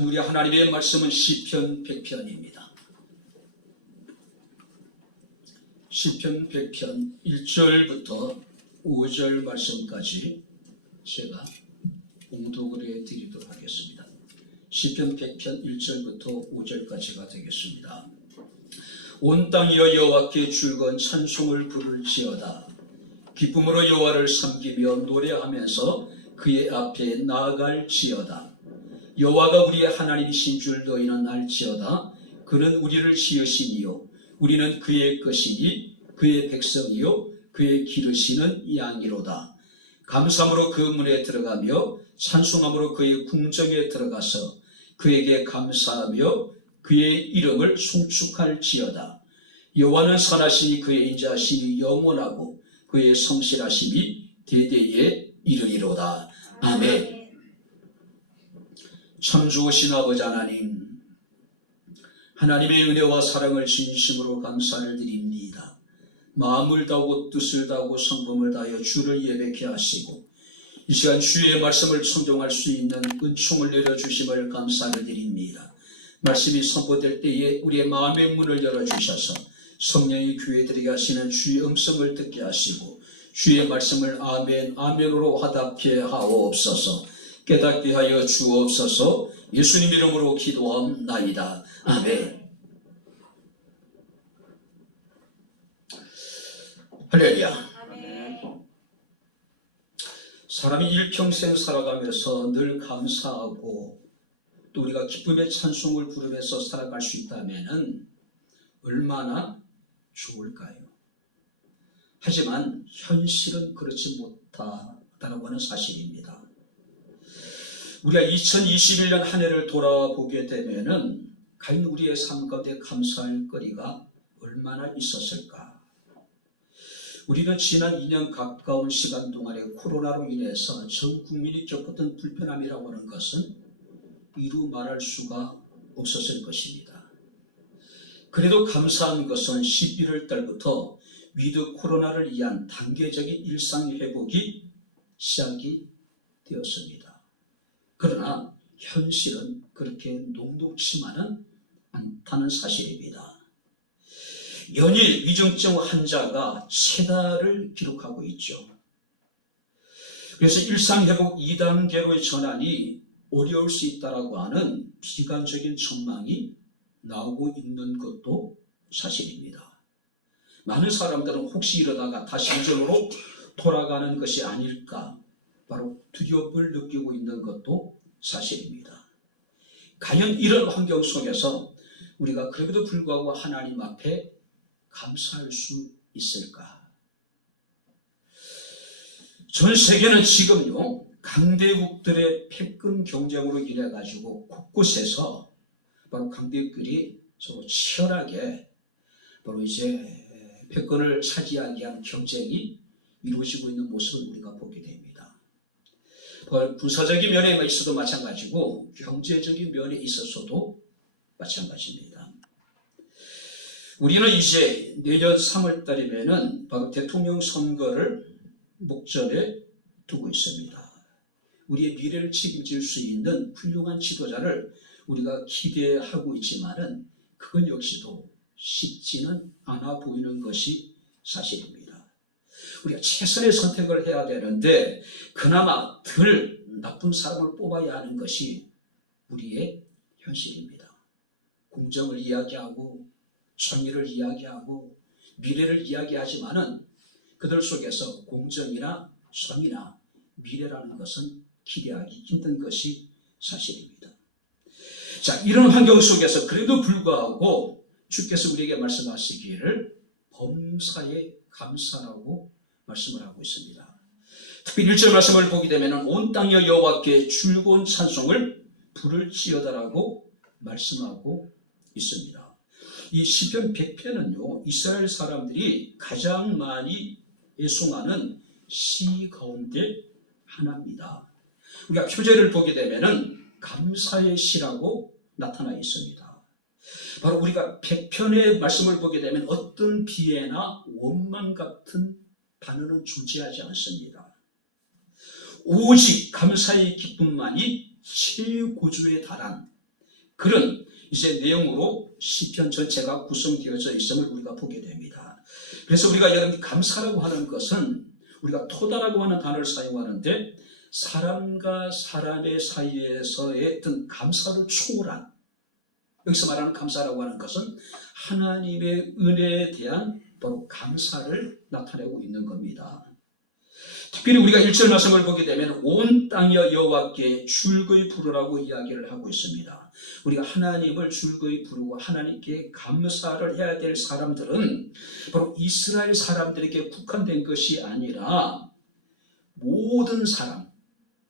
우리 하나님의 말씀은 시편 100편입니다. 시편 100편 1절부터 5절 말씀까지 제가 봉독을 해드리도록 하겠습니다. 시편 100편 1절부터 5절까지가 되겠습니다. 온 땅이여 여호와께 즐거운 찬송을 부를지어다. 기쁨으로 여호와를 섬기며 노래하면서 그의 앞에 나아갈지어다. 여호와가 우리의 하나님이신 줄 너희는 알지어다. 그는 우리를 지으시니요 우리는 그의 것이니 그의 백성이요 그의 기르시는 양이로다. 감사함으로 그 문에 들어가며 찬송함으로 그의 궁정에 들어가서 그에게 감사하며 그의 이름을 송축할지어다. 여호와는 선하시니 그의 인자하심이 영원하고 그의 성실하심이 대대에 이르리로다. 아멘. 참 좋으신 아버지 하나님, 하나님의 은혜와 사랑을 진심으로 감사를 드립니다. 마음을 다하고 뜻을 다하고 성품을 다하여 주를 예배케 하시고 이 시간 주의 말씀을 청종할 수 있는 은총을 내려주심을 감사를 드립니다. 말씀이 선포될 때에 우리의 마음의 문을 열어주셔서 성령이 교회들에게 하시는 주의 음성을 듣게 하시고 주의 말씀을 아멘 아멘으로 화답케 하옵소서. 깨닫게 하여 주옵소서. 예수님 이름으로 기도하옵나이다. 아멘. 할렐루야. 사람이 일평생 살아가면서 늘 감사하고 또 우리가 기쁨의 찬송을 부르면서 살아갈 수 있다면 얼마나 좋을까요? 하지만 현실은 그렇지 못하다라고 하는 사실입니다. 우리가 2021년 한 해를 돌아보게 되면은 과연 우리의 삶 가운데 감사할 거리가 얼마나 있었을까? 우리는 지난 2년 가까운 시간 동안에 코로나로 인해서 전 국민이 겪었던 불편함이라고 하는 것은 이루 말할 수가 없었을 것입니다. 그래도 감사한 것은 11월 달부터 위드 코로나를 위한 단계적인 일상 회복이 시작이 되었습니다. 그러나 현실은 그렇게 녹록치만은 않다는 사실입니다. 연일 위중증 환자가 최다를 기록하고 있죠. 그래서 일상회복 2단계로의 전환이 어려울 수 있다고 하는 비관적인 전망이 나오고 있는 것도 사실입니다. 많은 사람들은 혹시 이러다가 다시 예전으로 돌아가는 것이 아닐까 바로 두려움을 느끼고 있는 것도 사실입니다. 과연 이런 환경 속에서 우리가 그래도 불구하고 하나님 앞에 감사할 수 있을까? 전 세계는 지금요 강대국들의 패권 경쟁으로 인해 가지고 곳곳에서 바로 강대국들이 서로 치열하게 바로 이제 패권을 차지하기 위한 경쟁이 이루어지고 있는 모습을 우리가 보게 됩니다. 군사적인 면에 있어도 마찬가지고 경제적인 면에 있어서도 마찬가지입니다. 우리는 이제 내년 3월 달이면은 바로 대통령 선거를 목전에 두고 있습니다. 우리의 미래를 책임질 수 있는 훌륭한 지도자를 우리가 기대하고 있지만은 그건 역시도 쉽지는 않아 보이는 것이 사실입니다. 우리가 최선의 선택을 해야 되는데 그나마 덜 나쁜 사람을 뽑아야 하는 것이 우리의 현실입니다. 공정을 이야기하고 정의를 이야기하고 미래를 이야기하지만은 그들 속에서 공정이나 정의나 미래라는 것은 기대하기 힘든 것이 사실입니다. 자, 이런 환경 속에서 그래도 불구하고 주께서 우리에게 말씀하시기를 범사에 감사라고 말씀을 하고 있습니다. 특히 1절 말씀을 보게 되면 온 땅이여 여호와께 즐거운 찬송을 부를지어다라고 말씀하고 있습니다. 이 시편 100편은요 이스라엘 사람들이 가장 많이 애송하는 시 가운데 하나입니다. 우리가 표제를 보게 되면 감사의 시라고 나타나 있습니다. 바로 우리가 100편의 말씀을 보게 되면 어떤 비애나 원망 같은 단어는 존재하지 않습니다. 오직 감사의 기쁨만이 최고조에 달한 그런 이제 내용으로 시편 전체가 구성되어져 있음을 우리가 보게 됩니다. 그래서 우리가 여러분 감사라고 하는 것은 우리가 토다라고 하는 단어를 사용하는데 사람과 사람의 사이에서의 어떤 감사를 초월한, 여기서 말하는 감사라고 하는 것은 하나님의 은혜에 대한 바로 감사를 나타내고 있는 겁니다. 특별히 우리가 1절 말씀을 보게 되면 온 땅이여 여호와께 줄거이 부르라고 이야기를 하고 있습니다. 우리가 하나님을 줄거이 부르고 하나님께 감사를 해야 될 사람들은 바로 이스라엘 사람들에게 국한된 것이 아니라 모든 사람,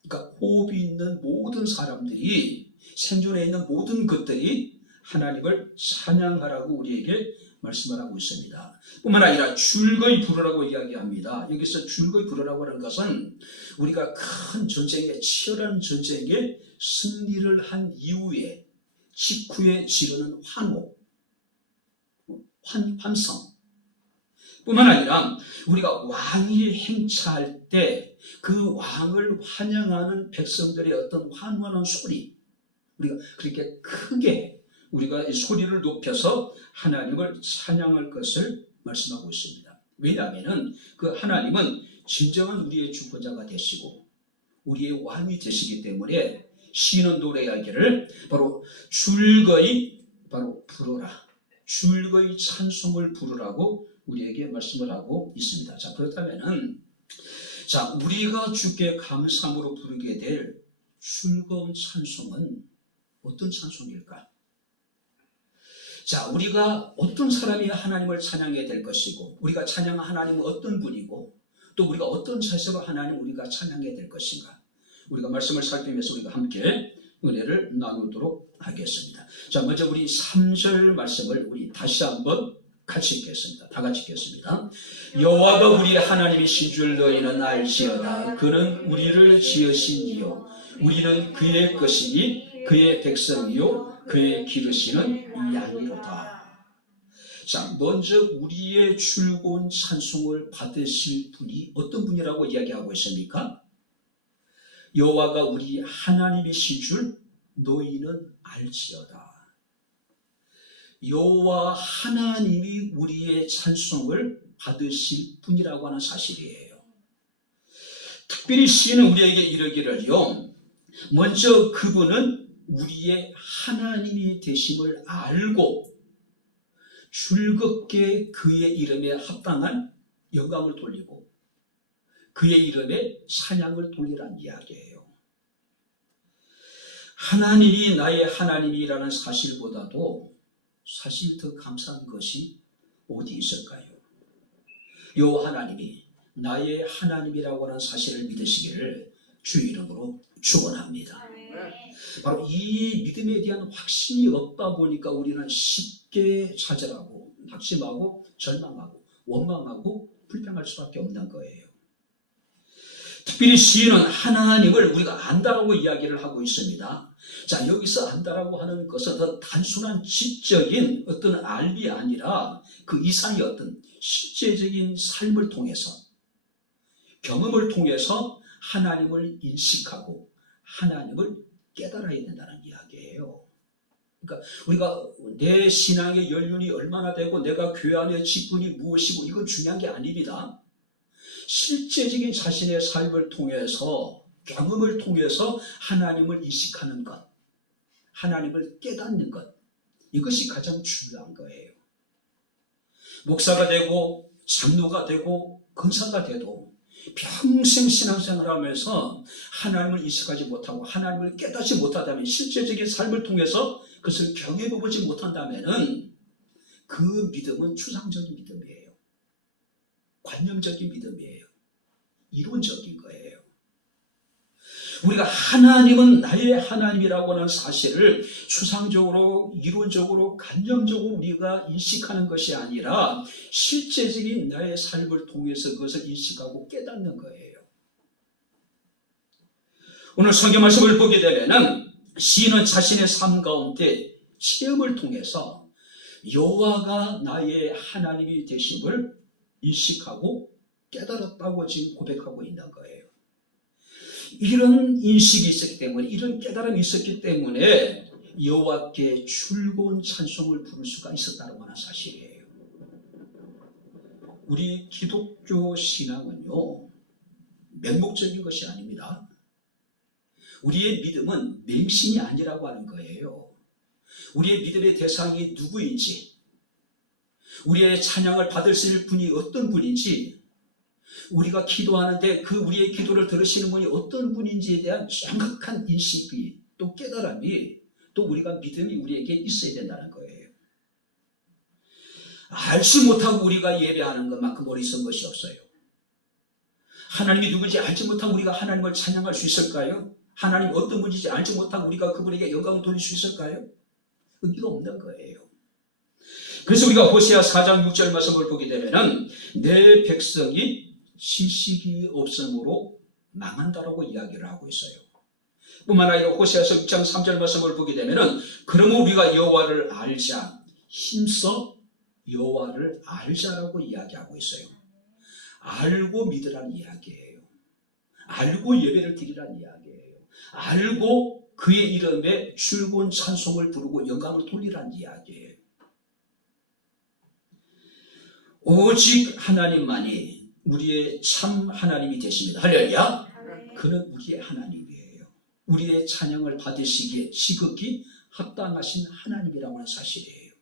그러니까 호흡이 있는 모든 사람들이, 생존해 있는 모든 것들이 하나님을 찬양하라고 우리에게 말씀을 하고 있습니다. 뿐만 아니라 줄거이 부르라고 이야기합니다. 여기서 줄거이 부르라고 하는 것은 우리가 큰 전쟁에, 치열한 전쟁에 승리를 한 이후에 직후에 지르는 환호, 환성 뿐만 아니라 우리가 왕이 행차할 때 그 왕을 환영하는 백성들의 어떤 환호하는 소리, 우리가 그렇게 크게 우리가 이 소리를 높여서 하나님을 찬양할 것을 말씀하고 있습니다. 왜냐하면 그 하나님은 진정한 우리의 주권자가 되시고 우리의 왕이 되시기 때문에 시인은 노래하기를 바로 줄거이 바로 부르라, 줄거이 찬송을 부르라고 우리에게 말씀을 하고 있습니다. 자, 그렇다면은 우리가 주께 감사함으로 부르게 될 즐거운 찬송은 어떤 찬송일까? 자, 우리가 어떤 사람이 하나님을 찬양해야 될 것이고, 우리가 찬양한 하나님은 어떤 분이고, 또 우리가 어떤 자세로 하나님을 우리가 찬양해야 될 것인가? 우리가 말씀을 살피면서 우리가 함께 은혜를 나누도록 하겠습니다. 자, 먼저 우리 3절 말씀을 우리 다시 한번 같이 읽겠습니다. 다 같이 읽겠습니다. 여호와가 우리 하나님이신 줄 너희는 알지어다. 그는 우리를 지으신 이요 우리는 그의 것이니 그의 백성이요 그의 기르시는 양이로다. 자, 먼저 우리의 즐거운 찬송을 받으실 분이 어떤 분이라고 이야기하고 있습니까? 여호와가 우리 하나님이신 줄 너희는 알지어다. 여호와 하나님이 우리의 찬송을 받으실 분이라고 하는 사실이에요. 특별히 시인은 우리에게 이르기를요, 먼저 그분은 우리의 하나님이 되심을 알고 즐겁게 그의 이름에 합당한 영광을 돌리고 그의 이름에 찬양을 돌리라는 이야기예요. 하나님이 나의 하나님이라는 사실보다도 사실 더 감사한 것이 어디 있을까요? 여호와 하나님이 나의 하나님이라고 하는 사실을 믿으시기를 주 이름으로 축원합니다. 바로 이 믿음에 대한 확신이 없다 보니까 우리는 쉽게 좌절하고 낙심하고 절망하고 원망하고 불평할 수밖에 없는 거예요. 특별히 시인은 하나님을 우리가 안다라고 이야기를 하고 있습니다. 자, 여기서 안다라고 하는 것은 더 단순한 지적인 어떤 알이 아니라 그 이상의 어떤 실제적인 삶을 통해서, 경험을 통해서 하나님을 인식하고 하나님을 깨달아야 된다는 이야기예요. 그러니까 우리가 내 신앙의 연륜이 얼마나 되고 내가 교회 안의 직분이 무엇이고 이건 중요한 게 아닙니다. 실제적인 자신의 삶을 통해서, 경험을 통해서 하나님을 인식하는 것, 하나님을 깨닫는 것, 이것이 가장 중요한 거예요. 목사가 되고 장로가 되고 권사가 돼도 평생 신앙생활을 하면서 하나님을 인식하지 못하고 하나님을 깨닫지 못하다면, 실제적인 삶을 통해서 그것을 경험해보지 못한다면 그 믿음은 추상적인 믿음이에요. 관념적인 믿음이에요. 이론적인 거예요. 우리가 하나님은 나의 하나님이라고 하는 사실을 추상적으로, 이론적으로, 관념적으로 우리가 인식하는 것이 아니라 실제적인 나의 삶을 통해서 그것을 인식하고 깨닫는 거예요. 오늘 성경 말씀을 보게 되면 시인은 자신의 삶 가운데 체험을 통해서 여호와가 나의 하나님이 되심을 인식하고 깨달았다고 지금 고백하고 있는 거예요. 이런 인식이 있었기 때문에, 이런 깨달음이 있었기 때문에 여호와께 즐거운 찬송을 부를 수가 있었다는 것은 사실이에요. 우리 기독교 신앙은요, 맹목적인 것이 아닙니다. 우리의 믿음은 맹신이 아니라고 하는 거예요. 우리의 믿음의 대상이 누구인지, 우리의 찬양을 받을 수 있는 분이 어떤 분인지, 우리가 기도하는데 그 우리의 기도를 들으시는 분이 어떤 분인지에 대한 정확한 인식이, 또 깨달음이, 또 우리가 믿음이 우리에게 있어야 된다는 거예요. 알지 못하고 우리가 예배하는 것만큼 어리석은 것이 없어요. 하나님이 누군지 알지 못하고 우리가 하나님을 찬양할 수 있을까요? 하나님 어떤 분인지 알지 못하고 우리가 그분에게 영광을 돌릴 수 있을까요? 의미가 없는 거예요. 그래서 우리가 호세아 4장 6절 말씀을 보게 되면은 내 백성이 지식이 없으므로 망한다라고 이야기를 하고 있어요. 뿐만 아니라 호세아서 6장 3절 말씀을 보게 되면은 그러므로 우리가 여호와를 알자, 힘써 여호와를 알자라고 이야기하고 있어요. 알고 믿으라는 이야기예요. 알고 예배를 드리라는 이야기예요. 알고 그의 이름에 즐거운 찬송을 부르고 영광을 돌리라는 이야기예요. 오직 하나님만이 우리의 참 하나님이 되십니다. 할렐루야. 그는 우리의 하나님이에요. 우리의 찬양을 받으시기에 지극히 합당하신 하나님이라고 하는 사실이에요.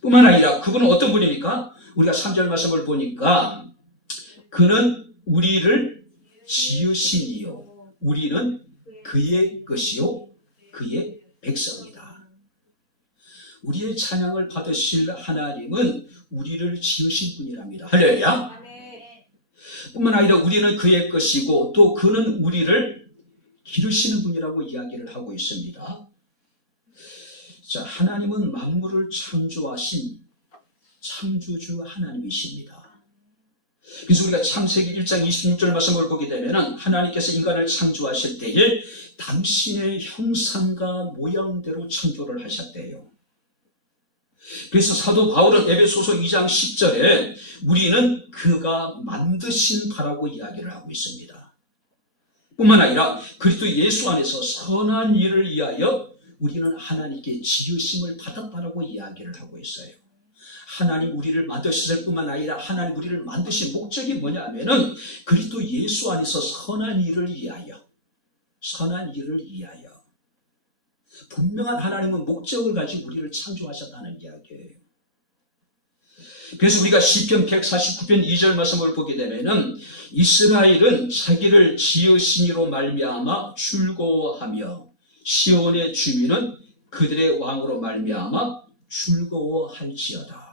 뿐만 아니라 그분은 어떤 분입니까? 우리가 3절 말씀을 보니까 그는 우리를 지으시니요 우리는 그의 것이요 그의 백성이다. 우리의 찬양을 받으실 하나님은 우리를 지으신 분이랍니다. 할렐루야. 뿐만 아니라 우리는 그의 것이고 또 그는 우리를 기르시는 분이라고 이야기를 하고 있습니다. 자, 하나님은 만물을 창조하신 창조주 하나님이십니다. 그래서 우리가 창세기 1장 26절 말씀을 보게 되면 하나님께서 인간을 창조하실 때에 당신의 형상과 모양대로 창조를 하셨대요. 그래서 사도 바울은 에베소서 2장 10절에 우리는 그가 만드신 바라고 이야기를 하고 있습니다. 뿐만 아니라 그리스도 예수 안에서 선한 일을 위하여 우리는 하나님께 지으심을 받았다라고 이야기를 하고 있어요. 하나님 우리를 만드셨을 뿐만 아니라 하나님 우리를 만드신 목적이 뭐냐면은 그리스도 예수 안에서 선한 일을 위하여 분명한 하나님은 목적을 가지고 우리를 창조하셨다는 이야기예요. 그래서 우리가 시편 149편 2절 말씀을 보게 되면은 이스라엘은 자기를 지으심으로 말미암아 즐거워하며 시온의 주민은 그들의 왕으로 말미암아 즐거워할지어다.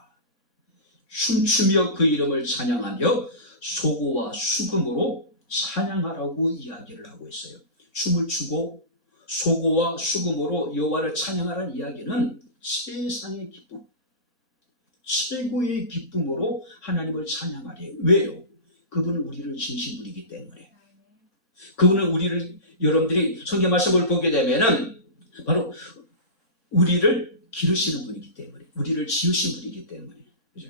춤추며 그 이름을 찬양하며 소고와 수금으로 찬양하라고 이야기를 하고 있어요. 춤을 추고 소고와 수금으로 여호와를 찬양하라는 이야기는 세상의 기쁨, 최고의 기쁨으로 하나님을 찬양하래요. 왜요? 그분은 우리를 지으신 분이기 때문에. 그분은 우리를, 여러분들이 성경 말씀을 보게 되면은 바로 우리를 기르시는 분이기 때문에, 우리를 지으신 분이기 때문에. 그죠?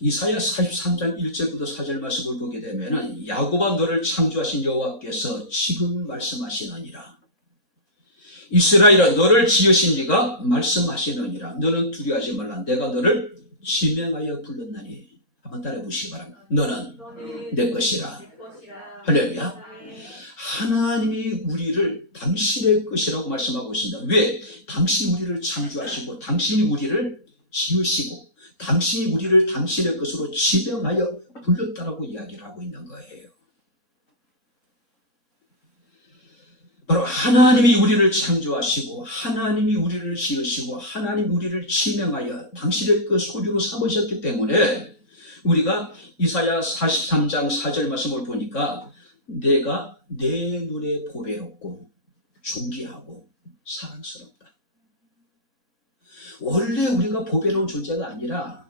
이사야 43장 1절부터 4절 말씀을 보게 되면은 야곱아 너를 창조하신 여호와께서 지금 말씀하시느니라. 이스라엘아 너를 지으신 이가 말씀하시느니라. 너는 두려워하지 말라. 내가 너를 지명하여 불렀나니. 한번 따라해 보시기 바랍니다. 너는 내 것이라. 할렐루야. 하나님이 우리를 당신의 것이라고 말씀하고 있습니다. 왜? 당신이 우리를 창조하시고 당신이 우리를 지으시고 당신이 우리를 당신의 것으로 지명하여 불렀다라고 이야기를 하고 있는 거예요. 바로 하나님이 우리를 창조하시고 하나님이 우리를 지으시고 하나님이 우리를 지명하여 당신의 그 소유로 삼으셨기 때문에 우리가 이사야 43장 4절 말씀을 보니까 내가 내 눈에 보배롭고 존귀하고 사랑스럽다. 원래 우리가 보배로운 존재가 아니라,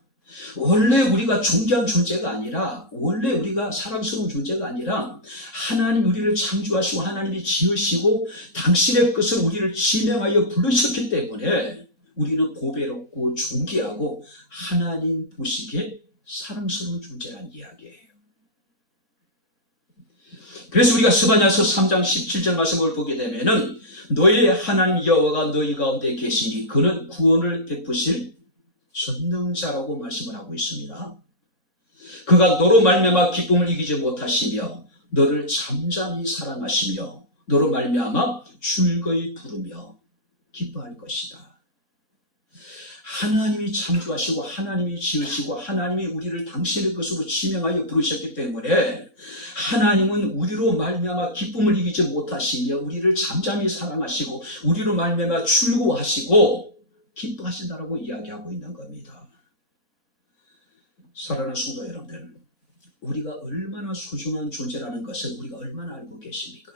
원래 우리가 존귀한 존재가 아니라, 원래 우리가 사랑스러운 존재가 아니라 하나님 우리를 창조하시고 하나님이 지으시고 당신의 것을 우리를 지명하여 부르셨기 때문에 우리는 보배롭고 존귀하고 하나님 보시기에 사랑스러운 존재라는 이야기예요. 그래서 우리가 스바냐서 3장 17절 말씀을 보게 되면은 너희의 하나님 여호와가 너희 가운데 계시니 그는 구원을 베푸실 전능자라고 말씀을 하고 있습니다. 그가 너로 말미암아 기쁨을 이기지 못하시며 너를 잠잠히 사랑하시며 너로 말미암아 즐거이 부르며 기뻐할 것이다. 하나님이 창조하시고 하나님이 지으시고 하나님이 우리를 당신의 것으로 지명하여 부르셨기 때문에 하나님은 우리로 말미암아 기쁨을 이기지 못하시며 우리를 잠잠히 사랑하시고 우리로 말미암아 즐거워하시고 기뻐하신다라고 이야기하고 있는 겁니다. 사랑하는 성도 여러분들, 우리가 얼마나 소중한 존재라는 것을 우리가 얼마나 알고 계십니까?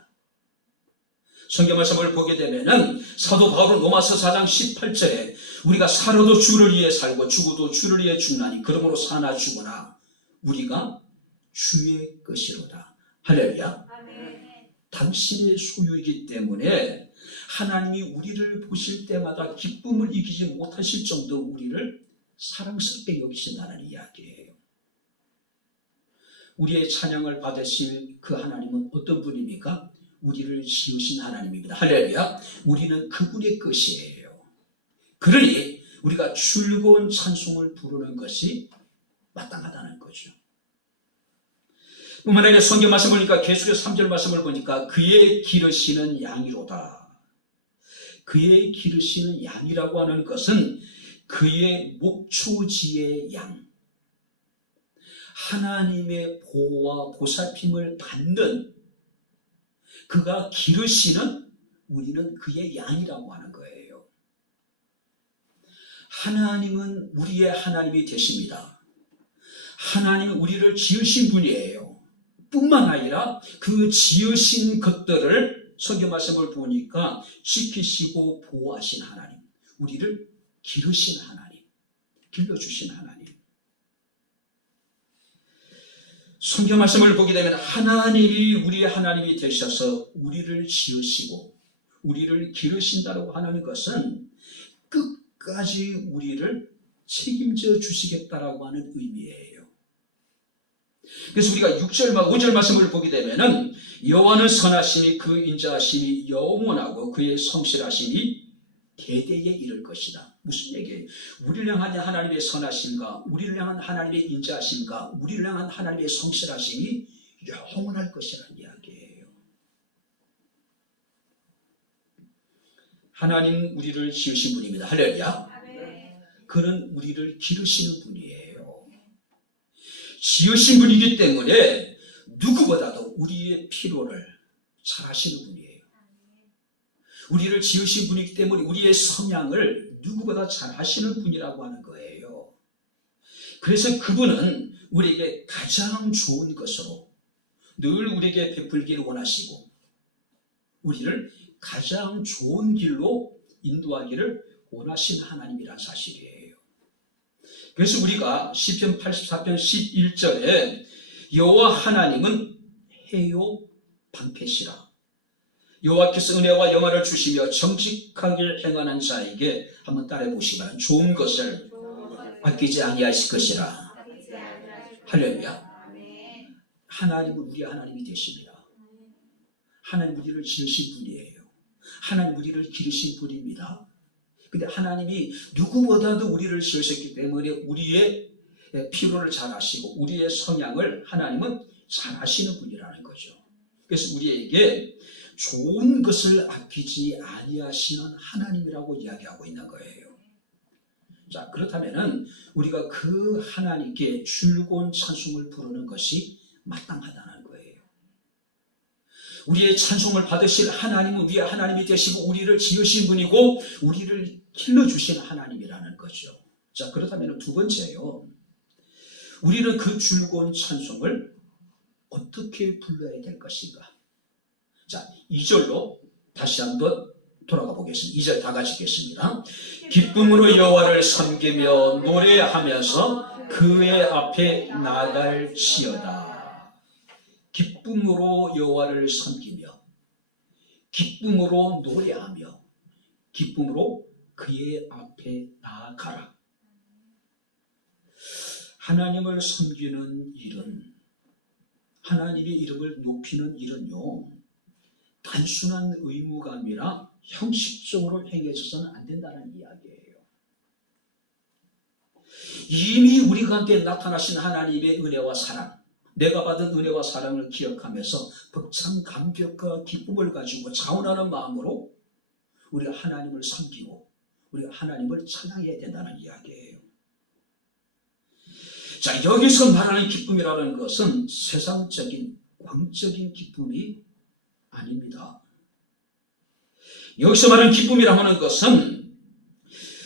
성경 말씀을 보게 되면은 사도 바울은 로마서 4장 18절에 우리가 살아도 주를 위해 살고 죽어도 주를 위해 죽나니 그러므로 사나 죽으나 우리가 주의 것이로다. 할렐루야. 당신의 소유이기 때문에 하나님이 우리를 보실 때마다 기쁨을 이기지 못하실 정도로 우리를 사랑스럽게 여기신다는 이야기예요. 우리의 찬양을 받으실 그 하나님은 어떤 분입니까? 우리를 지으신 하나님입니다. 할렐루야. 우리는 그분의 것이에요. 그러니 우리가 즐거운 찬송을 부르는 것이 마땅하다는 거죠. 뿐만 아니라 성경 말씀 보니까 계속해서 3절 말씀을 보니까 그의 기르시는 양이로다. 그의 기르시는 양이라고 하는 것은 그의 목초지의 양, 하나님의 보호와 보살핌을 받는 그가 기르시는 우리는 그의 양이라고 하는 거예요. 하나님은 우리의 하나님이 되십니다. 하나님은 우리를 지으신 분이에요. 뿐만 아니라 그 지으신 것들을 성경 말씀을 보니까 지키시고 보호하신 하나님, 우리를 기르신 하나님, 길러주신 하나님. 성경 말씀을 보게 되면 하나님이 우리의 하나님이 되셔서 우리를 지으시고 우리를 기르신다고 하는 것은 끝까지 우리를 책임져 주시겠다라고 하는 의미예요. 그래서 우리가 6절과 5절 말씀을 보게 되면은 여호와는 선하심이 그 인자하심이 영원하고 그의 성실하심이 대대에 이를 것이다. 무슨 얘기예요? 우리를 향한 하나님의 선하심과 우리를 향한 하나님의 인자하심과 우리를 향한 하나님의 성실하심이 영원할 것이라는 이야기예요. 하나님 우리를 지으신 분입니다. 할렐루야. 그는 우리를 기르시는 분이에요. 지으신 분이기 때문에 누구보다도 우리의 필요를 잘 아시는 분이에요. 우리를 지으신 분이기 때문에 우리의 성향을 누구보다 잘 아시는 분이라고 하는 거예요. 그래서 그분은 우리에게 가장 좋은 것으로 늘 우리에게 베풀기를 원하시고 우리를 가장 좋은 길로 인도하기를 원하신 하나님이란 사실이에요. 그래서 우리가 시편 84편 11절에 여호와 하나님은 해요 방패시라. 여호와께서 은혜와 영화를 주시며 정직하게 행하는 자에게 한번 따라해 보시기 바랍니다. 좋은 것을 아끼지 아니하실 것이라. 할렐루야. 하나님은 우리 하나님이 되십니다. 하나님 우리를 지으신 분이에요. 하나님 우리를 기르신 분입니다. 근데 하나님이 누구보다도 우리를 지으셨기 때문에 우리의 필요를 잘 아시고 우리의 성향을 하나님은 잘 아시는 분이라는 거죠. 그래서 우리에게 좋은 것을 아끼지 아니하시는 하나님이라고 이야기하고 있는 거예요. 자, 그렇다면은 우리가 그 하나님께 즐거운 찬송을 부르는 것이 마땅하다는 거예요. 우리의 찬송을 받으실 하나님은 우리의 하나님이 되시고 우리를 지으신 분이고 우리를 길러주신 하나님이라는 거죠. 자, 그렇다면 두 번째요. 우리는 그 즐거운 찬송을 어떻게 불러야 될 것인가? 자, 2절로 다시 한번 돌아가 보겠습니다. 2절 다 같이 읽겠습니다. 기쁨으로 여호와를 섬기며 노래하면서 그의 앞에 나아갈지어다. 기쁨으로 여호와를 섬기며 기쁨으로 노래하며 기쁨으로 그의 앞에 나아가라. 하나님을 섬기는 일은, 하나님의 이름을 높이는 일은요, 단순한 의무가 아니라 형식적으로 행해져서는 안 된다는 이야기예요. 이미 우리 가운데 나타나신 하나님의 은혜와 사랑, 내가 받은 은혜와 사랑을 기억하면서 벅찬 감격과 기쁨을 가지고 자원하는 마음으로 우리가 하나님을 섬기고 우리가 하나님을 찬양해야 된다는 이야기예요. 자, 여기서 말하는 기쁨이라는 것은 세상적인 광적인 기쁨이 아닙니다. 여기서 말하는 기쁨이라고 하는 것은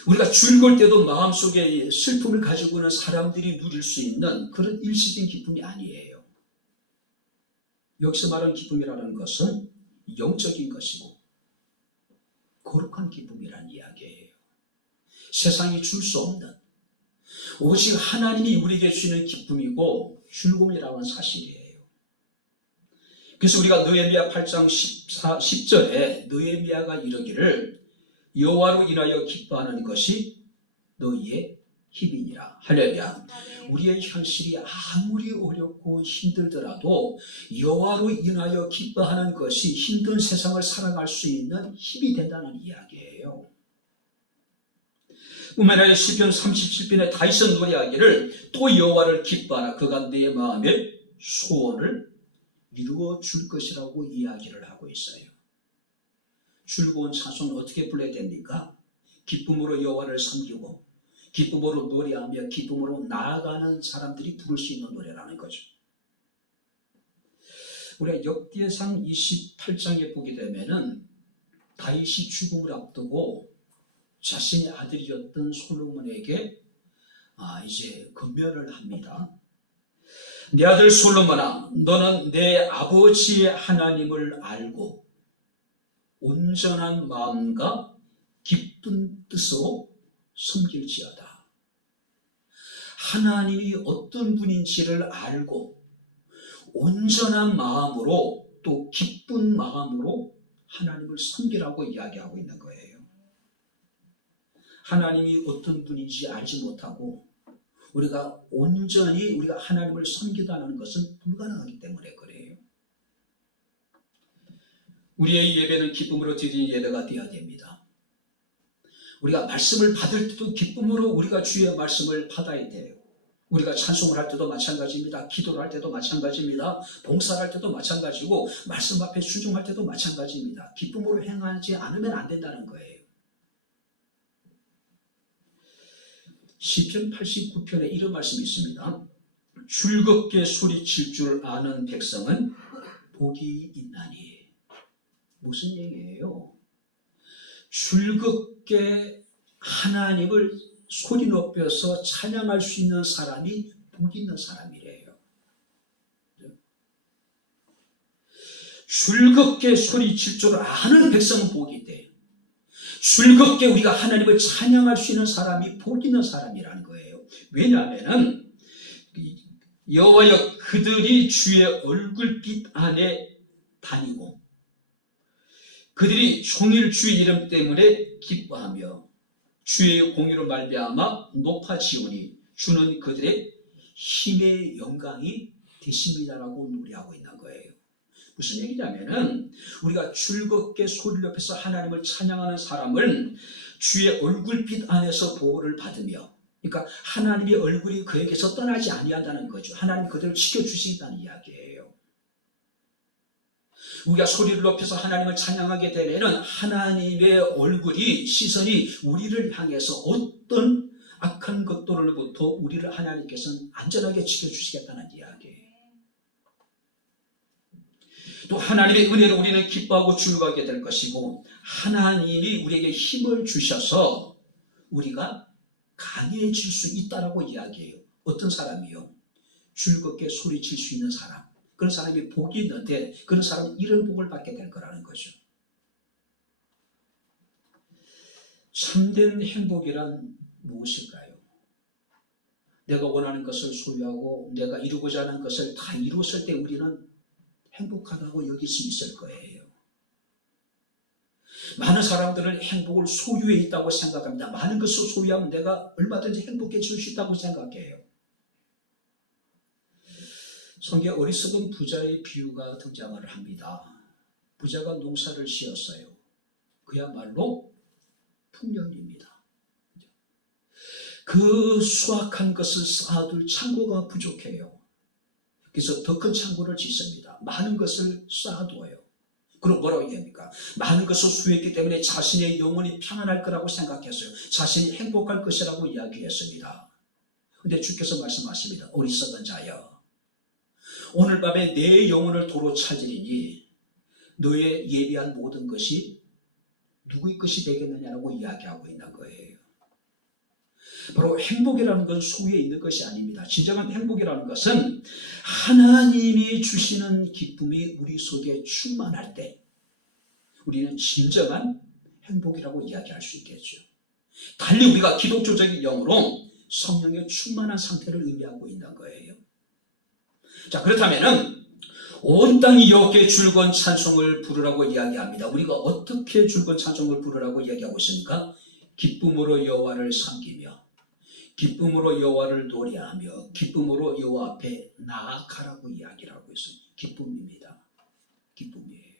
우리가 즐거울 때도 마음속에 슬픔을 가지고 있는 사람들이 누릴 수 있는 그런 일시적인 기쁨이 아니에요. 여기서 말하는 기쁨이라는 것은 영적인 것이고 거룩한 기쁨이라는 이야기예요. 세상이 줄 수 없는 오직 하나님이 우리에게 주시는 기쁨이고 즐거움이라는 건 사실이에요. 그래서 우리가 느헤미야 8장 10절에 느헤미야가 이르기를 여호와로 인하여 기뻐하는 것이 너희의 힘이니라. 할렐루야. 우리의 현실이 아무리 어렵고 힘들더라도 여호와로 인하여 기뻐하는 것이 힘든 세상을 살아갈 수 있는 힘이 된다는 이야기예요. 뿐만 아니라 시편 37편에 다윗은 노래하기를 또 여호와를 기뻐하라. 그가 내 마음의 소원을 이루어 줄 것이라고 이야기를 하고 있어요. 즐거운 찬송은 어떻게 불러야 됩니까? 기쁨으로 여호와를 섬기고 기쁨으로 노래하며 기쁨으로 나아가는 사람들이 부를 수 있는 노래라는 거죠. 우리가 역대상 28장에 보게 되면은 다윗이 죽음을 앞두고 자신의 아들이었던 솔로몬에게 이제 금면을 합니다. 내 아들 솔로몬아, 너는 내 아버지의 하나님을 알고 온전한 마음과 기쁜 뜻으로 섬길지어다. 하나님이 어떤 분인지를 알고 온전한 마음으로 또 기쁜 마음으로 하나님을 섬기라고 이야기하고 있는 거예요. 하나님이 어떤 분인지 알지 못하고 우리가 온전히 우리가 하나님을 섬기다는 것은 불가능하기 때문에 그래요. 우리의 예배는 기쁨으로 드리는 예배가 되어야 됩니다. 우리가 말씀을 받을 때도 기쁨으로 우리가 주의 말씀을 받아야 돼요. 우리가 찬송을 할 때도 마찬가지입니다. 기도를 할 때도 마찬가지입니다. 봉사를 할 때도 마찬가지고 말씀 앞에 순종할 때도 마찬가지입니다. 기쁨으로 행하지 않으면 안 된다는 거예요. 시편 89편에 이런 말씀이 있습니다. 즐겁게 소리칠 줄 아는 백성은 복이 있나니. 무슨 얘기예요? 즐겁게 하나님을 소리 높여서 찬양할 수 있는 사람이 복 있는 사람이래요. 즐겁게 소리칠 줄 아는 백성은 복이 있대요. 즐겁게 우리가 하나님을 찬양할 수 있는 사람이 복 있는 사람이라는 거예요. 왜냐하면 여호와여 그들이 주의 얼굴빛 안에 다니고 그들이 종일 주의 이름 때문에 기뻐하며 주의 공의로 말미암아 높아지오니 주는 그들의 힘의 영광이 되십니다라고 노래하고 있는 거예요. 무슨 얘기냐면은 우리가 즐겁게 소리를 높여서 하나님을 찬양하는 사람은 주의 얼굴빛 안에서 보호를 받으며, 그러니까 하나님의 얼굴이 그에게서 떠나지 아니한다는 거죠. 하나님 그들을 지켜주시겠다는 이야기예요. 우리가 소리를 높여서 하나님을 찬양하게 되면은 하나님의 얼굴이 시선이 우리를 향해서 어떤 악한 것들로부터 우리를 하나님께서는 안전하게 지켜주시겠다는 이야기예요. 또 하나님의 은혜로 우리는 기뻐하고 즐거워하게 될 것이고 하나님이 우리에게 힘을 주셔서 우리가 강해질 수 있다라고 이야기해요. 어떤 사람이요? 즐겁게 소리칠 수 있는 사람. 그런 사람이 복이 있는데 그런 사람은 이런 복을 받게 될 거라는 거죠. 참된 행복이란 무엇일까요? 내가 원하는 것을 소유하고 내가 이루고자 하는 것을 다 이루었을 때 우리는 행복하다고 여길 수 있을 거예요. 많은 사람들은 행복을 소유에 있다고 생각합니다. 많은 것을 소유하면 내가 얼마든지 행복해질 수 있다고 생각해요. 성경에 어리석은 부자의 비유가 등장을 합니다. 부자가 농사를 지었어요. 그야말로 풍년입니다. 그 수확한 것을 쌓아둘 창고가 부족해요. 그래서 더 큰 창고를 짓습니다. 많은 것을 쌓아두어요. 그럼 뭐라고 얘기합니까? 많은 것을 수했기 때문에 자신의 영혼이 평안할 거라고 생각했어요. 자신이 행복할 것이라고 이야기했습니다. 근데 주께서 말씀하십니다. 어리석은 자여, 오늘 밤에 내 영혼을 도로 찾으리니 너의 예비한 모든 것이 누구의 것이 되겠느냐라고 이야기하고 있는 거예요. 바로 행복이라는 것은 소유에 있는 것이 아닙니다. 진정한 행복이라는 것은 하나님이 주시는 기쁨이 우리 속에 충만할 때 우리는 진정한 행복이라고 이야기할 수 있겠죠. 달리 우리가 기독교적인 영으로 성령의 충만한 상태를 의미하고 있는 거예요. 자, 그렇다면은 온 땅이 여호와께 즐거운 찬송을 부르라고 이야기합니다. 우리가 어떻게 즐거운 찬송을 부르라고 이야기하고 있습니까? 기쁨으로 여호와를 섬기며, 기쁨으로 여호와를 노래하며, 기쁨으로 여호와 앞에 나아가라고 이야기를 하고 있어요. 기쁨입니다. 기쁨이에요.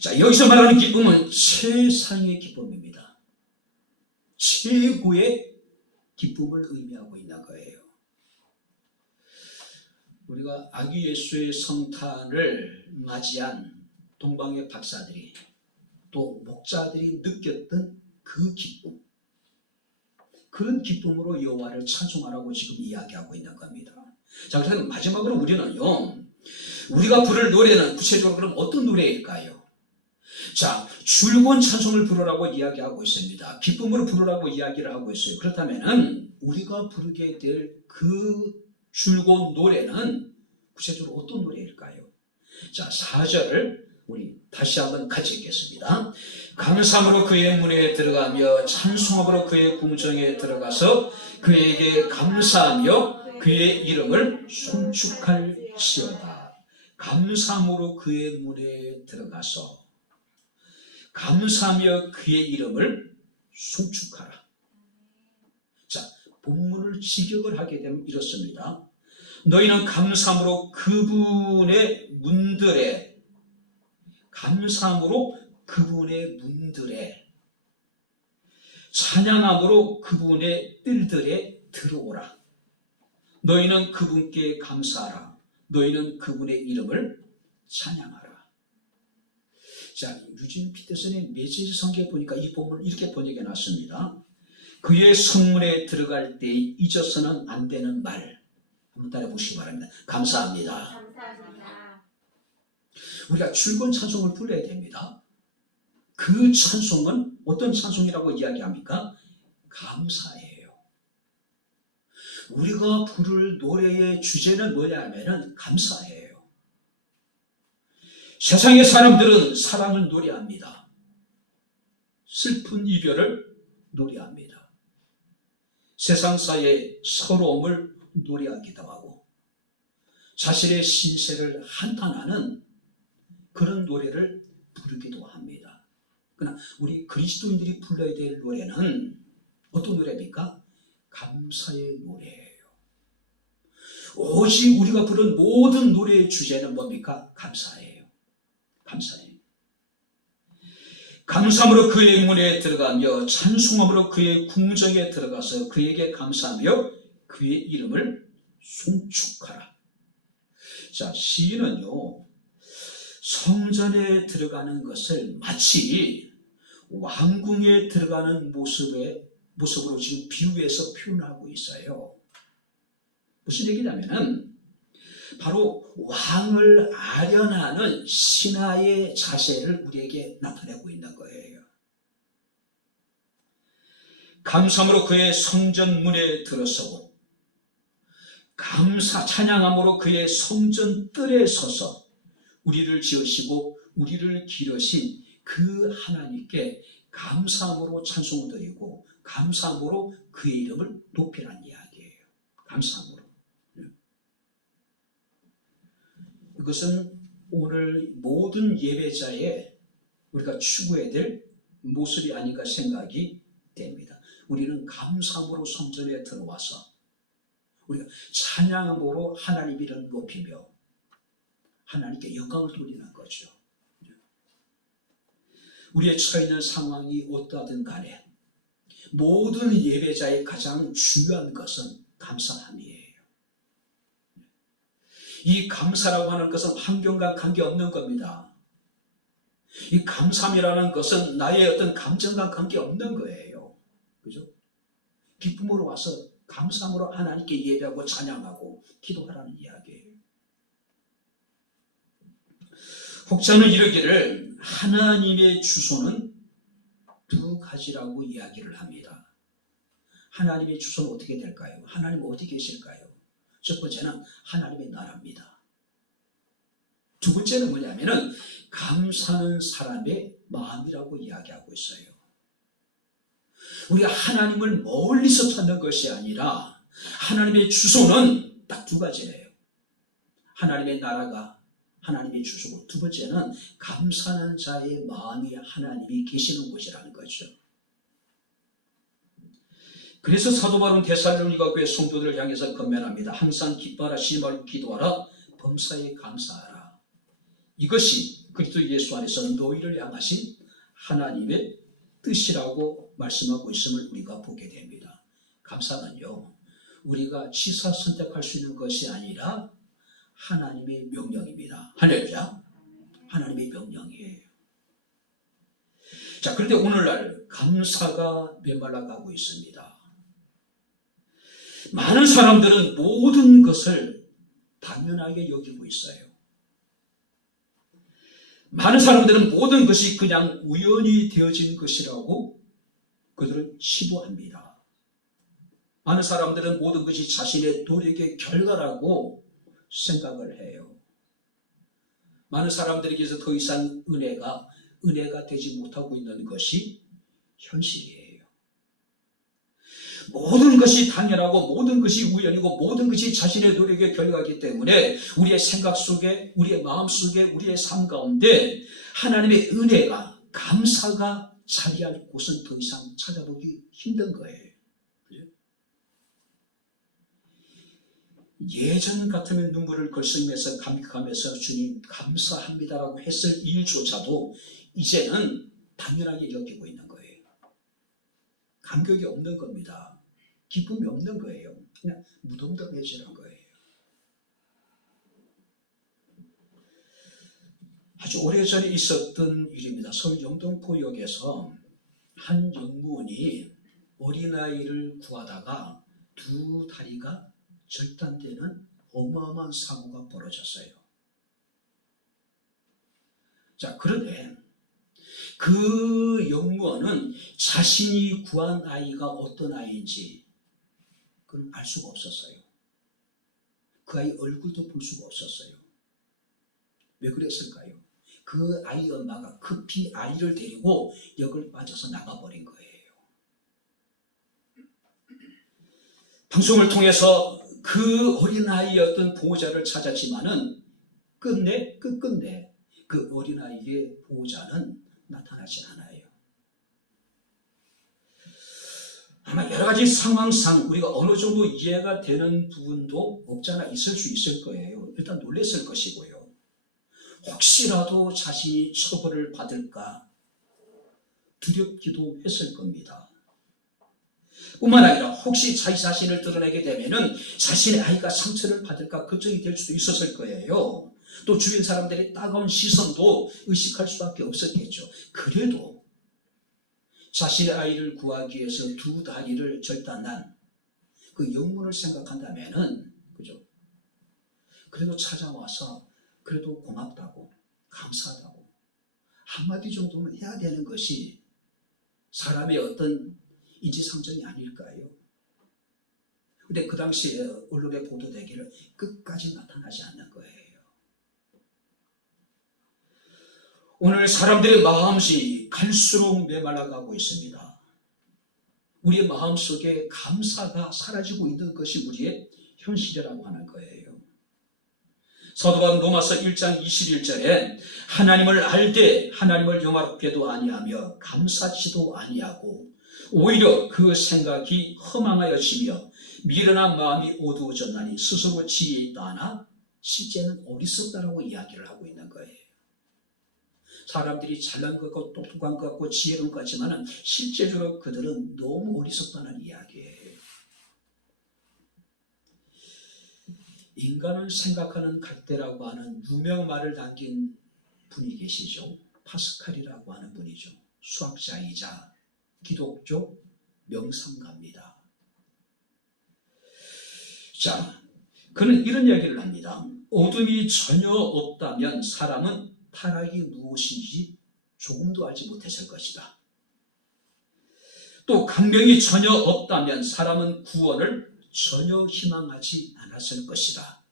자, 여기서 말하는 기쁨은 최상의 기쁨입니다. 최고의 기쁨을 의미하고 있는 거예요. 우리가 아기 예수의 성탄을 맞이한 동방의 박사들이 또 목자들이 느꼈던 그 기쁨, 그런 기쁨으로 여호와를 찬송하라고 지금 이야기하고 있는 겁니다. 자, 그래서 마지막으로 우리는요, 우리가 부를 노래는 구체적으로 그럼 어떤 노래일까요? 자, 즐거운 찬송을 부르라고 이야기하고 있습니다. 기쁨으로 부르라고 이야기를 하고 있어요. 그렇다면은 우리가 부르게 될 그 즐거운 노래는 구체적으로 어떤 노래일까요? 자, 4절을 우리 다시 한번 같이 읽겠습니다. 감사함으로 그의 문에 들어가며 찬송함으로 그의 궁정에 들어가서 그에게 감사하며 그의 이름을 송축할지어다. 감사함으로 그의 문에 들어가서 감사하며 그의 이름을 송축하라. 자, 본문을 직역을 하게 되면 이렇습니다. 너희는 감사함으로 그분의 문들에, 감사함으로 그분의 문들에, 찬양함으로 그분의 뜰들에 들어오라. 너희는 그분께 감사하라. 너희는 그분의 이름을 찬양하라. 자, 유진 피터슨의 메시지 성경에 보니까 이 본문을 이렇게 번역해 놨습니다. 그의 성문에 들어갈 때 잊어서는 안 되는 말. 한번 따라 보시기 바랍니다. 감사합니다. 감사합니다. 우리가 즐거운 찬송을 불러야 됩니다. 그 찬송은 어떤 찬송이라고 이야기합니까? 감사예요. 우리가 부를 노래의 주제는 뭐냐 하면은 감사예요. 세상의 사람들은 사랑을 노래합니다. 슬픈 이별을 노래합니다. 세상사의 서러움을 노래하기도 하고 자신의 신세를 한탄하는 그런 노래를 부르기도 합니다. 그러나 우리 그리스도인들이 불러야 될 노래는 어떤 노래입니까? 감사의 노래예요. 오직 우리가 부른 모든 노래의 주제는 뭡니까? 감사예요. 감사예요. 감사함으로 그의 문에 들어가며 찬송함으로 그의 궁정에 들어가서 그에게 감사하며 그의 이름을 송축하라. 자, 시인은요, 성전에 들어가는 것을 마치 왕궁에 들어가는 모습으로 지금 비유해서 표현하고 있어요. 무슨 얘기냐면은 바로 왕을 아련하는 신하의 자세를 우리에게 나타내고 있는 거예요. 감사함으로 그의 성전 문에 들어서고 찬양함으로 그의 성전 뜰에 서서 우리를 지으시고 우리를 기르신 그 하나님께 감사함으로 찬송을 드리고 감사함으로 그의 이름을 높이라는 이야기예요. 감사함으로. 이것은 오늘 모든 예배자의 우리가 추구해야 될 모습이 아닌가 생각이 됩니다. 우리는 감사함으로 성전에 들어와서 우리가 찬양함으로 하나님 이름을 높이며 하나님께 영광을 돌리는 거죠. 우리의 처해 있는 상황이 어떠하든 간에 모든 예배자의 가장 중요한 것은 감사함이에요. 이 감사라고 하는 것은 환경과 관계없는 겁니다. 이 감사함이라는 것은 나의 어떤 감정과 관계없는 거예요. 그죠? 기쁨으로 와서 감사함으로 하나님께 예배하고 찬양하고 기도하라는 이야기예요. 혹자는 이르기를 하나님의 주소는 두 가지라고 이야기를 합니다. 하나님의 주소는 어떻게 될까요? 하나님은 어디 계실까요? 첫 번째는 하나님의 나라입니다. 두 번째는 뭐냐면은 감사하는 사람의 마음이라고 이야기하고 있어요. 우리가 하나님을 멀리서 찾는 것이 아니라 하나님의 주소는 딱 두 가지예요. 하나님의 나라가 하나님의 주소고, 두 번째는 감사하는 자의 마음이 하나님이 계시는 곳이라는 거죠. 그래서 사도 바울은 데살로니가 교회 성도들을 향해서 권면합니다. 항상 기뻐하라, 쉬지 말고 기도하라, 범사에 감사하라. 이것이 그리스도 예수 안에서 너희를 향하신 하나님의 뜻이라고 말씀하고 있음을 우리가 보게 됩니다. 감사는요, 우리가 취사 선택할 수 있는 것이 아니라 하나님의 명령입니다. 할렐루야. 하나님의 명령이에요. 자, 그런데 오늘날 감사가 메말라가고 있습니다. 많은 사람들은 모든 것을 당연하게 여기고 있어요. 많은 사람들은 모든 것이 그냥 우연히 되어진 것이라고 그들은 치부합니다. 많은 사람들은 모든 것이 자신의 노력의 결과라고 생각을 해요. 많은 사람들에게서 더 이상 은혜가 되지 못하고 있는 것이 현실이에요. 모든 것이 당연하고 모든 것이 우연이고 모든 것이 자신의 노력의 결과이기 때문에 우리의 생각 속에, 우리의 마음 속에, 우리의 삶 가운데 하나님의 은혜가, 감사가 자리할 곳은 더 이상 찾아보기 힘든 거예요. 예전 같으면 눈물을 걸으면서 감격하면서 주님 감사합니다라고 했을 일조차도 이제는 당연하게 여기고 있는 거예요. 감격이 없는 겁니다. 기쁨이 없는 거예요. 그냥 무덤덤해지는 거예요. 아주 오래전에 있었던 일입니다. 서울 영등포역에서 한 영무원이 어린아이를 구하다가 두 다리가 절단되는 어마어마한 사고가 벌어졌어요. 자, 그런데 그 영무원은 자신이 구한 아이가 어떤 아이인지 그건 알 수가 없었어요. 그 아이 얼굴도 볼 수가 없었어요. 왜 그랬을까요? 그 아이 엄마가 급히 아이를 데리고 역을 빠져서 나가버린 거예요. 방송을 통해서 그 어린아이의 어떤 보호자를 찾았지만은 끝내 그 어린아이의 보호자는 나타나지 않아요. 아마 여러 가지 상황상 우리가 어느 정도 이해가 되는 부분도 없잖아 있을 수 있을 거예요. 일단 놀랐을 것이고요. 혹시라도 자신이 처벌을 받을까 두렵기도 했을 겁니다. 뿐만 아니라 혹시 자기 자신을 드러내게 되면은 자신의 아이가 상처를 받을까 걱정이 될 수도 있었을 거예요. 또 주변 사람들의 따가운 시선도 의식할 수밖에 없었겠죠. 그래도 자신의 아이를 구하기 위해서 두 다리를 절단한 그 영문을 생각한다면은, 그죠? 그래도 찾아와서 그래도 고맙다고, 감사하다고 한마디 정도는 해야 되는 것이 사람의 어떤 인지상정이 아닐까요? 근데 그 당시에 언론에 보도되기를 끝까지 나타나지 않는 거예요. 오늘 사람들의 마음이 갈수록 메말라가고 있습니다. 우리의 마음속에 감사가 사라지고 있는 것이 우리의 현실이라고 하는 거예요. 사도 바울은 로마서 1장 21절에 하나님을 알되 하나님을 영화롭게도 아니하며 감사치도 아니하고 오히려 그 생각이 허망하여지며 미련한 마음이 어두워졌나니 스스로 지혜에 있다 하나 실제는 어리석다라고 이야기를 하고 있는 거예요. 사람들이 잘난 것 같고 똑똑한 것 같고 지혜로운 것 같지만 실제적으로 그들은 너무 어리석다는 이야기예요. 인간을 생각하는 갈대라고 하는 유명 말을 남긴 분이 계시죠. 파스칼이라고 하는 분이죠. 수학자이자 기독교 명상가입니다. 자, 그는 이런 이야기를 합니다. 어둠이 전혀 없다면 사람은 타락이 무엇인지 조금도 알지 못했을 것이다. 또 강명이 전혀 없다면 사람은 구원을 전혀 희망하지 않았을 것이다.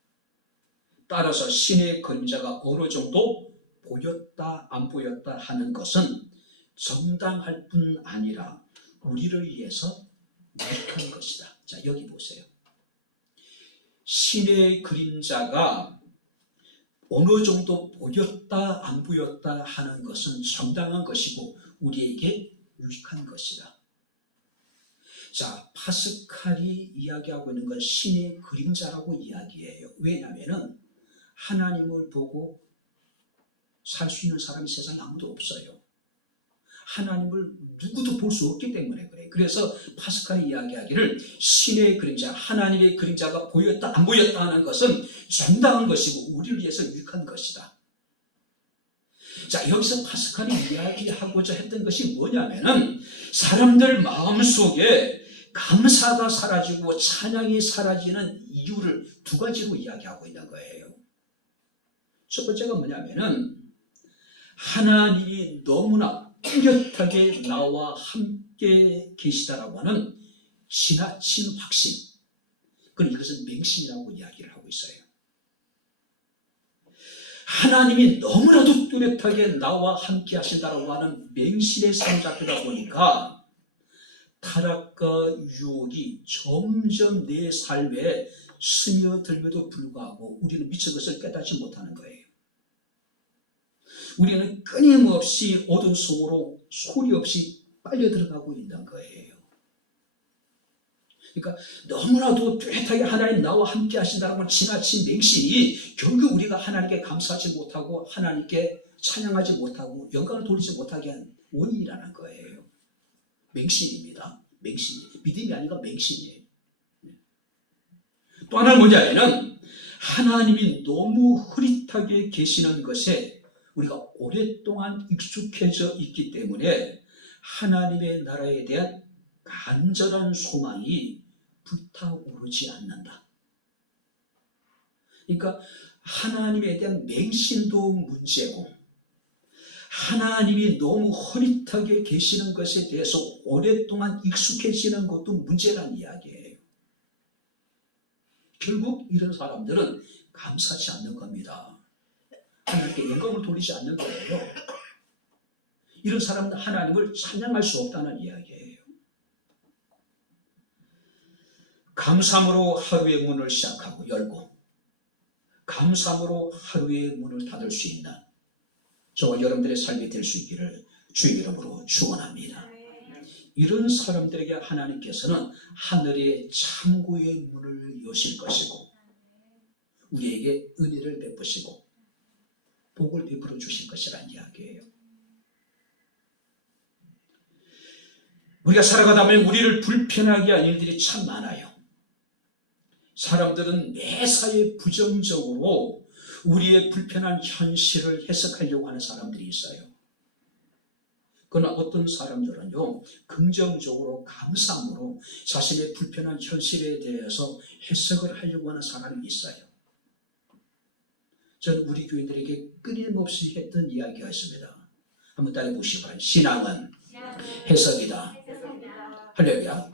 따라서 신의 그림자가 어느 정도 보였다 안 보였다 하는 것은 정당할 뿐 아니라 우리를 위해서 유익한 것이다. 자, 여기 보세요. 신의 그림자가 어느 정도 보였다 안 보였다 하는 것은 정당한 것이고 우리에게 유익한 것이다. 자, 파스칼이 이야기하고 있는 건 신의 그림자라고 이야기해요. 왜냐하면 하나님을 보고 살 수 있는 사람이 세상에 아무도 없어요. 하나님을 누구도 볼 수 없기 때문에 그래요. 그래서 파스칼이 이야기하기를 신의 그림자, 하나님의 그림자가 보였다 안 보였다 하는 것은 정당한 것이고 우리를 위해서 유익한 것이다. 자, 여기서 파스칼이 이야기하고자 했던 것이 뭐냐면은 사람들 마음속에 감사가 사라지고 찬양이 사라지는 이유를 두 가지로 이야기하고 있는 거예요. 첫 번째가 뭐냐면은 하나님이 너무나 뚜렷하게 나와 함께 계시다라고 하는 지나친 확신, 그건 이것은 맹신이라고 이야기를 하고 있어요. 하나님이 너무나도 뚜렷하게 나와 함께 하신다라고 하는 맹신의 사로잡히다 보니까 타락과 유혹이 점점 내 삶에 스며들면도 불구하고 우리는 미처 그것을 깨닫지 못하는 거예요. 우리는 끊임없이 어둠 속으로 소리 없이 빨려 들어가고 있는 거예요. 그러니까 너무나도 뚜렷하게 하나님 나와 함께 하신다는 지나친 맹신이 결국 우리가 하나님께 감사하지 못하고 하나님께 찬양하지 못하고 영광을 돌리지 못하게 한 원인이라는 거예요. 맹신입니다. 맹신. 믿음이 아니라 맹신이에요. 또 하나는 뭐냐면 하나님이 너무 흐릿하게 계시는 것에 우리가 오랫동안 익숙해져 있기 때문에 하나님의 나라에 대한 간절한 소망이 불타오르지 않는다. 그러니까 하나님에 대한 맹신도 문제고 하나님이 너무 흐릿하게 계시는 것에 대해서 오랫동안 익숙해지는 것도 문제라는 이야기예요. 결국 이런 사람들은 감사하지 않는 겁니다. 하나님께 영광을 돌리지 않는 거예요. 이런 사람은 하나님을 찬양할 수 없다는 이야기예요. 감사함으로 하루의 문을 시작하고 열고 감사함으로 하루의 문을 닫을 수 있는 저와 여러분들의 삶이 될 수 있기를 주의 이름으로 축원합니다. 이런 사람들에게 하나님께서는 하늘의 창고의 문을 여실 것이고 우리에게 은혜를 베푸시고 복을 베풀어 주실 것이라는 이야기예요. 우리가 살아가다 보면 우리를 불편하게 한 일들이 참 많아요. 사람들은 매사에 부정적으로 우리의 불편한 현실을 해석하려고 하는 사람들이 있어요. 그러나 어떤 사람들은요, 긍정적으로 감사함으로 자신의 불편한 현실에 대해서 해석을 하려고 하는 사람이 있어요. 저는 우리 교인들에게 끊임없이 했던 이야기가 있습니다. 한번 따라해 보시기 바랍니다. 신앙은 해석이다. 할렐루야.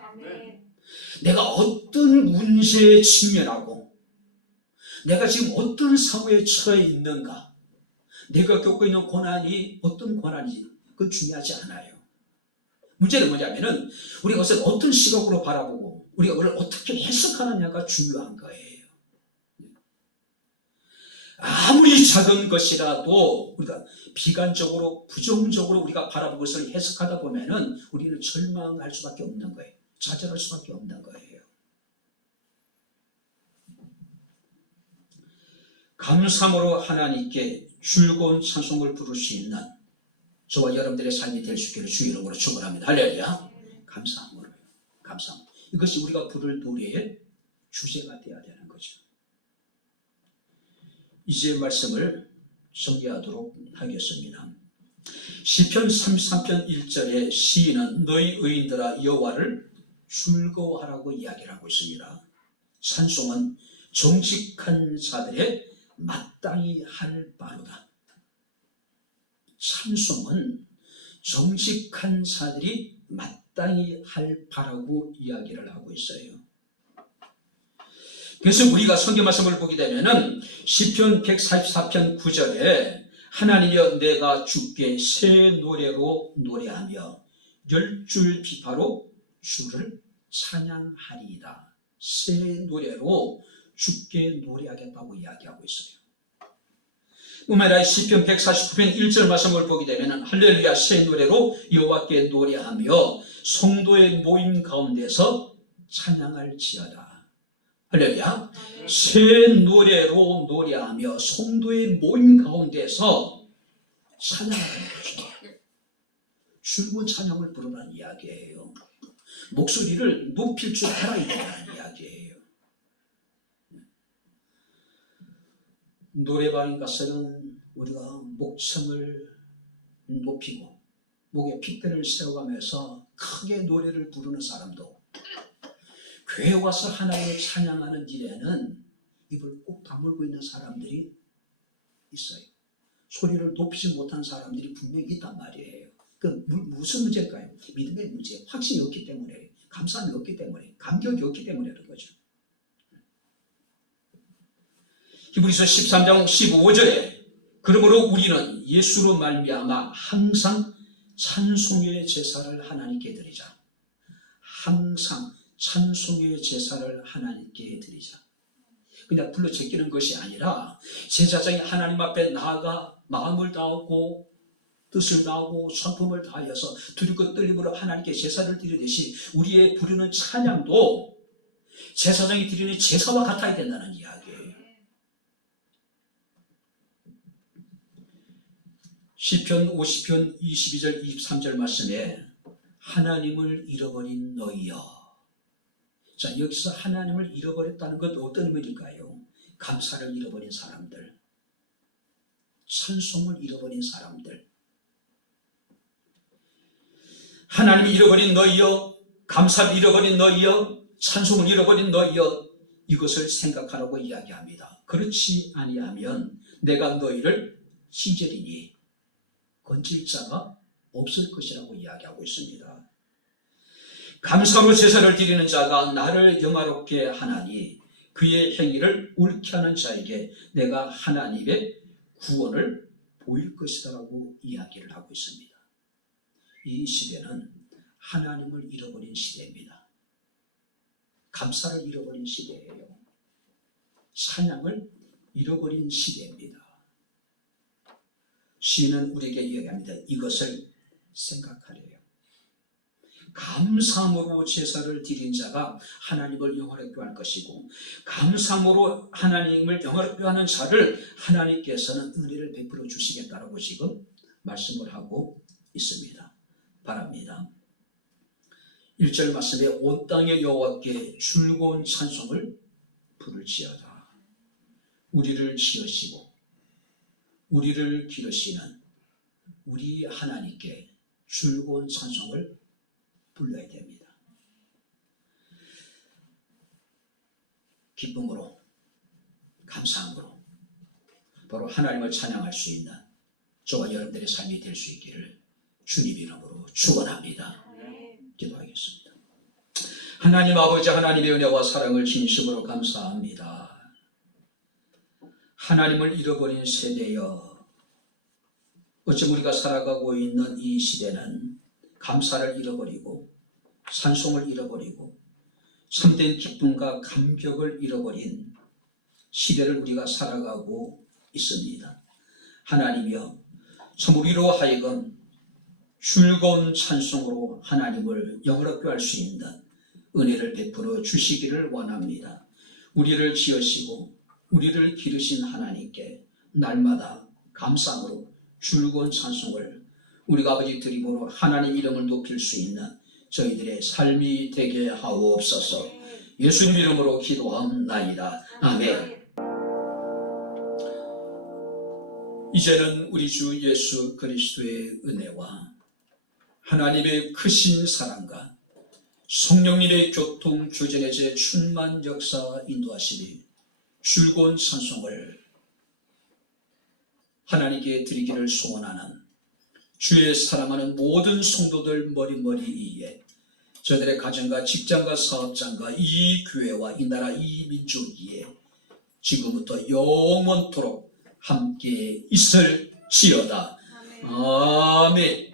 내가 어떤 문제에 직면하고 내가 지금 어떤 상황에 처해 있는가, 내가 겪고 있는 고난이 어떤 고난인지 그건 중요하지 않아요. 문제는 뭐냐면은 우리가 그것을 어떤 시각으로 바라보고 우리가 그걸 어떻게 해석하느냐가 중요한 거예요. 아무리 작은 것이라도 우리가 비관적으로 부정적으로 우리가 바라본 것을 해석하다 보면은 우리는 절망할 수밖에 없는 거예요. 좌절할 수밖에 없는 거예요. 감사함으로 하나님께 즐거운 찬송을 부를 수 있는 저와 여러분들의 삶이 될 수 있기를 주의 이름으로 축원합니다. 할렐루야. 감사함으로요. 감사함. 이것이 우리가 부를 노래의 주제가 되어야 되는 거죠. 이제 말씀을 정리하도록 하겠습니다. 시편 33편 1절에 시인은 너희 의인들아 여호와를 즐거워하라고 이야기를 하고 있습니다. 찬송은 정직한 자들의 마땅히 할 바로다. 찬송은 정직한 자들이 마땅히 할 바라고 이야기를 하고 있어요. 그래서 우리가 성경 말씀을 보게 되면은 시편 144편 9절에 하나님이여 내가 주께 새 노래로 노래하며 10줄 비파로 주를 찬양하리이다. 새 노래로 주께 노래하겠다고 이야기하고 있어요. 우메라의 시편 149편 1절 말씀을 보게 되면 할렐루야 새 노래로 여호와께 노래하며 성도의 모임 가운데서 찬양할지어다. 할렐루야. 새 노래로 노래하며 성도의 모임 가운데서 찬양하는 거죠. 즐거운 찬양을 부르라는 이야기예요. 목소리를 높일 줄 알아야 된다는 이야기예요. 노래방 가서는 우리가 목청을 높이고 목에 핏대를 세워가면서 크게 노래를 부르는 사람도 교회 와서 하나님을 찬양하는 일에는 입을 꼭 다물고 있는 사람들이 있어요. 소리를 높이지 못한 사람들이 분명히 있단 말이에요. 그 무슨 문제일까요? 믿음의 문제, 확신이 없기 때문에, 감사함이 없기 때문에, 감격이 없기 때문에 그런 거죠. 히브리서 13장 15절에 그러므로 우리는 예수로 말미암아 항상 찬송의 제사를 하나님께 드리자. 항상 찬송의 제사를 하나님께 드리자. 그냥 불러 제끼는 것이 아니라 제사장이 하나님 앞에 나아가 마음을 다하고 뜻을 다하고 성품을 다하여서 두렵고 떨림으로 하나님께 제사를 드리듯이 우리의 부르는 찬양도 제사장이 드리는 제사와 같아야 된다는 이야기예요. 시편 50편 22절 23절 말씀에 하나님을 잃어버린 너희여. 자, 여기서 하나님을 잃어버렸다는 것 어떤 의미일까요? 감사를 잃어버린 사람들, 찬송을 잃어버린 사람들. 하나님을 잃어버린 너희여, 감사를 잃어버린 너희여, 찬송을 잃어버린 너희여, 이것을 생각하라고 이야기합니다. 그렇지 아니하면 내가 너희를 찢으리니 건질 자가 없을 것이라고 이야기하고 있습니다. 감사로 제사를 드리는 자가 나를 영화롭게 하나니 그의 행위를 옳게 하는 자에게 내가 하나님의 구원을 보일 것이다라고 이야기를 하고 있습니다. 이 시대는 하나님을 잃어버린 시대입니다. 감사를 잃어버린 시대예요. 찬양을 잃어버린 시대입니다. 시인은 우리에게 이야기합니다. 이것을 생각하래요. 감사함으로 제사를 드린 자가 하나님을 영화롭게 할 것이고 감사함으로 하나님을 영화롭게 하는 자를 하나님께서는 은혜를 베풀어 주시겠다라고 지금 말씀을 하고 있습니다. 바랍니다. 1절 말씀에 온 땅의 여호와께 즐거운 찬송을 부를지어다. 우리를 지으시고 우리를 기르시는 우리 하나님께 즐거운 찬송을 불러야 됩니다. 기쁨으로, 감사함으로 바로 하나님을 찬양할 수 있는 저와 여러분들의 삶이 될 수 있기를 주님 이름으로 축원합니다. 기도하겠습니다. 하나님 아버지, 하나님의 은혜와 사랑을 진심으로 감사합니다. 하나님을 잃어버린 세대여, 어쩜 우리가 살아가고 있는 이 시대는 감사를 잃어버리고 찬송을 잃어버리고 참된 기쁨과 감격을 잃어버린 시대를 우리가 살아가고 있습니다. 하나님이여, 참 우리로 하여금 즐거운 찬송으로 하나님을 영화롭게 할 수 있는 은혜를 베풀어 주시기를 원합니다. 우리를 지으시고 우리를 기르신 하나님께 날마다 감사함으로 즐거운 찬송을 우리가 아버지 드림으로 하나님 이름을 높일 수 있는 저희들의 삶이 되게 하옵소서. 예수님 이름으로 기도함나이다. 아멘. 이제는 우리 주 예수 그리스도의 은혜와 하나님의 크신 사랑과 성령님의 교통 교제의 제 충만 역사 인도하심이 즐거운 찬송을 하나님께 드리기를 소원하는 주의 사랑하는 모든 성도들 머리머리 위에 저들의 가정과 직장과 사업장과 이 교회와 이 나라 이 민족 위에 지금부터 영원토록 함께 있을지어다. 아멘.